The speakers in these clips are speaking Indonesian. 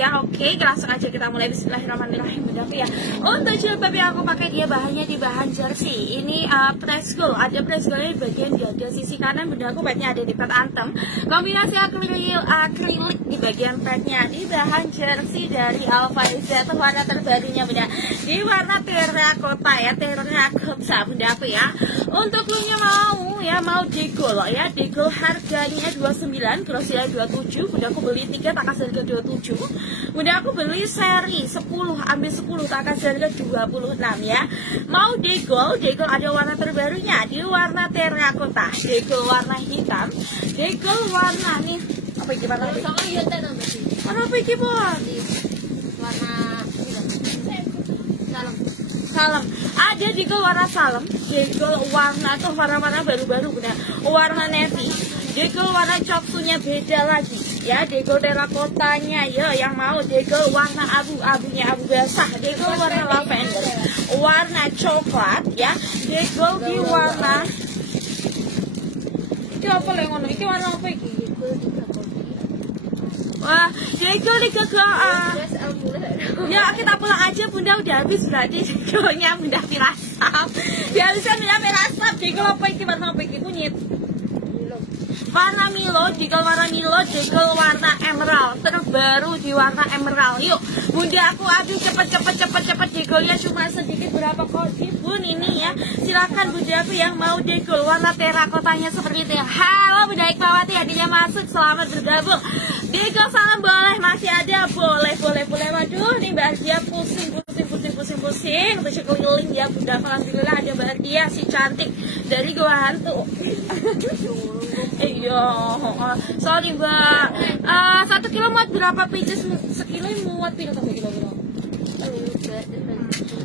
ya. Oke, langsung aja kita mulai. Bismillahirrahmanirrahim bundaku ya. Untuk jilbab yang aku pakai dia bahannya di bahan jersey. Ini press gold, ada press goldnya di bagian dada sisi kanan bundaku, padnya ada di pad antem. Kombinasi akrilik di bagian padnya di bahan jersey dari Alpha Z, warna terbarunya bunda. Di warna terracotta ya, terracotta bundaku ya. Untuk cluenya mau degol ya, degol harganya 29, grosnya 27. Bunda aku beli 3 tak kasih harga 27. Bunda aku beli seri 10, ambil 10 tak kasih harga 26 ya. Mau degol ada warna terbarunya di warna terracotta, degol warna hitam, degol warna nih apa iki warna ini? Sama ya teh warna apa iki, Bon? Warna salem. Ada degol warna salem, degol warna tuh warna-warna baru-baru bunda. Warna navy, degol warna coksunya beda lagi ya, degol terrakotanya ya. Yang mau degol warna abu-abunya abu basah, degol warna lavender, warna coklat ya, degol di warna itu apa yang ngono? Iki warna apa iki? Wah, degol di ya kita pulang aja bunda, udah habis berarti degolnya bunda firasap. Biasa bunda firasap, degol apa iki warna apa iki kunyit? Warna Milo, degol warna Milo, degol warna emerald, terbaru di warna emerald. Yuk, bunda aku aduh cepet degolnya cuma sedikit, berapa kodi bun ini ya. Silakan bunda aku yang mau degol warna terakotanya seperti itu ya. Halo bunda Iqbawati, hadiahnya masuk, selamat bergabung. Degol salam boleh, masih ada, boleh. Waduh, nih Mbak Ardia pusing. Untuk keliling ya bunda. Alhamdulillah ada Mbak Ardia si cantik dari Gua Hantu. Iya, sorry Mbak. 1 kilo muat berapa pieces? Sekilo muat piro sampai kilo?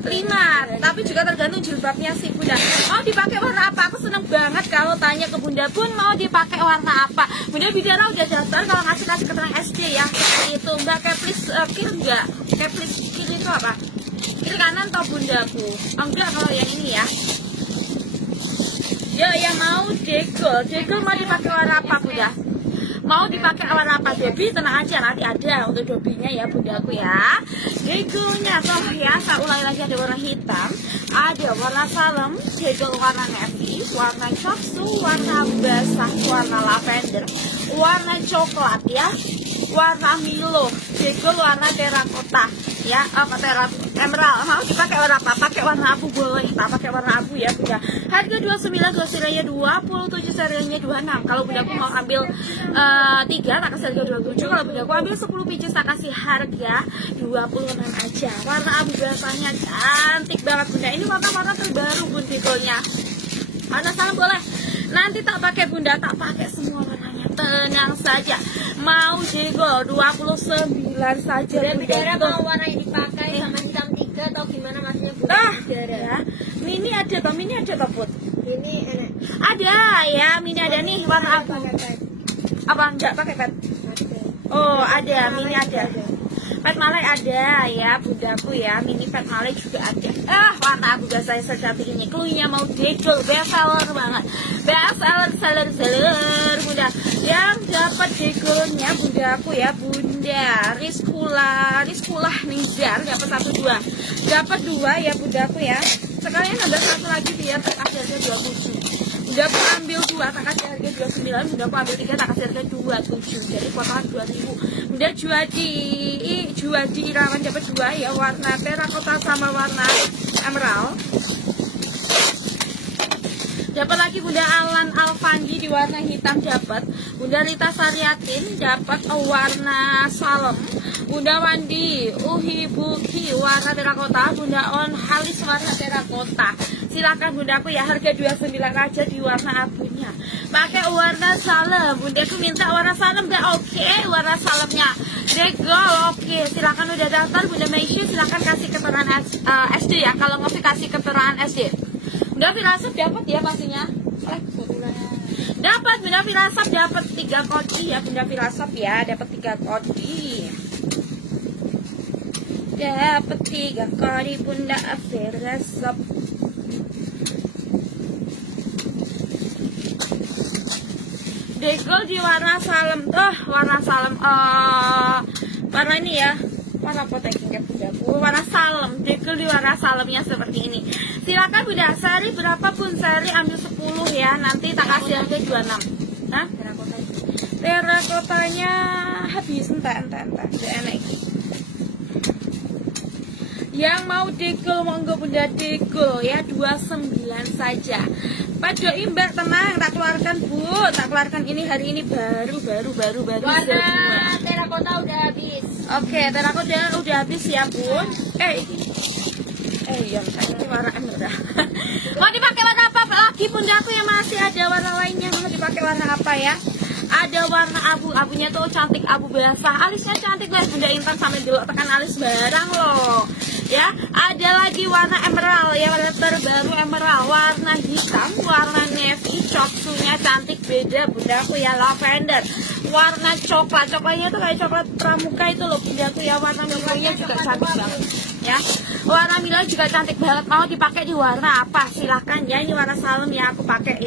5, tapi juga tergantung jilbabnya sih bunda. Mau dipakai warna apa? Aku seneng banget kalau tanya ke bunda pun mau dipakai warna apa. Bunda bicara udah daftar kalau ngasih keterangan SD ya. Seperti itu Mbak. Keplis kir enggak? Keplis kir itu apa? Kiri kanan atau bundaku? Oh enggak, kalau yang ini ya. Ya yang mau degol mau dipakai warna apa bunda? Mau dipakai warna apa Debbie? Tenang aja, nanti ada untuk dobinya ya bundaku ya. Degolnya toh ya, saya ulangi lagi, ada warna hitam, ada warna salem, degol warna navy, warna coksu, warna basah, warna lavender, warna coklat ya, warna Milo, degol warna terracotta ya, apa emerald. Mau dipakai warna apa? Pakai warna abu boleh, kita pakai warna abu ya bunda. Harga 29, grosirnya 27, serinya 26. Kalau bunda aku mau ambil 3 tak kasih harga 27. Kalau bunda aku ambil 10 pieces tak kasih harga 26 aja. Warna abu basahnya cantik banget bunda. Ini warna terbaru bun degolnya. Warna salem boleh. Nanti tak pakai bunda, tak pakai semua warnanya. Tenang saja. Mau degol 29 saja. Beda mau warna yang dipakai sama hitam 3 atau gimana maksudnya bunda? Ya. Mini ada toh, Put? Ini enak. Ada ya, mini ada nih warna abu. Apa enggak pakai pet? Oh, ada, mini ada. Pet Malay ada ya, bundaku ya. Mini pet Malay juga ada. Warna abu basah secantik ini. Cluenya mau degol, best seller banget. Best seller bunda. Yang dapat degolnya bundaku ya, bunda Rizkula Nizar dapat 1-2. Dapat 2 ya bundaku ya. Sekalian ada 1 lagi dia tak kasih harga 27. Bunda aku ambil 2 tak kasih harga 29. Bunda aku ambil 3 tak kasih harga 27. Jadi potongan 2000. Bunda Juadi Irawan dapat 2 ya, warna terracotta sama warna emerald. Dapat lagi bunda Alan Alfandi di warna hitam dapat. Bunda Rita Sariatin dapat warna salem. Bunda Wandi Uhibuki warna terracotta. Bunda On Halis warna terracotta. Silakan bundaku ya, harga 29 aja di warna abunya. Pakai warna salem. Bundaku minta warna salem gak? Oke, warna salemnya degol. Oke, silakan udah daftar bunda Meisy, silakan kasih keterangan SD ya. Kalau mau kasih keterangan SD. Bunda Firasap dapat ya pastinya. Dapat Bunda Firasap dapat 3 kodi ya, Bunda Firasap ya, dapat 3 kodi. Dapat 3 kodi Bunda Firasap. Degol di warna salem, warna salem Warna ini ya, warna apa taggingnya bundaku? Warna salem, degel di warna salemnya seperti ini. Silakan Bunda, seri berapapun seri ambil 10 ya, nanti tak kasih harga 26. Nah, terakotanya habis, entah, udah enak. Yang mau degel monggo Bunda degel ya, 29 saja. Pak Doi Mbak tenang, tak keluarkan Bu, tak keluarkan ini hari ini baru Warna terakota udah habis. Oke, terakota udah habis ya Bun. Iya, ini warna emerald. Mau dipakai warna apa lagi Bunda aku yang masih ada warna lainnya, mau dipakai warna apa ya? Ada warna abu-abunya tuh cantik, abu basah. Alisnya cantik guys, Bunda Intan sampai dulu tekan alis barang loh. Ya, ada lagi warna emerald ya, warna terbaru emerald, warna hitam, warna navy, coksunya cantik beda Bunda aku ya, lavender. Warna coklatnya tuh kayak coklat pramuka itu loh Bunda aku ya, warna milanya juga cantik banget. Ya, warna Milo juga cantik banget. Mau dipakai di warna apa? Silahkan ya, ini warna salem ya aku pakai ya.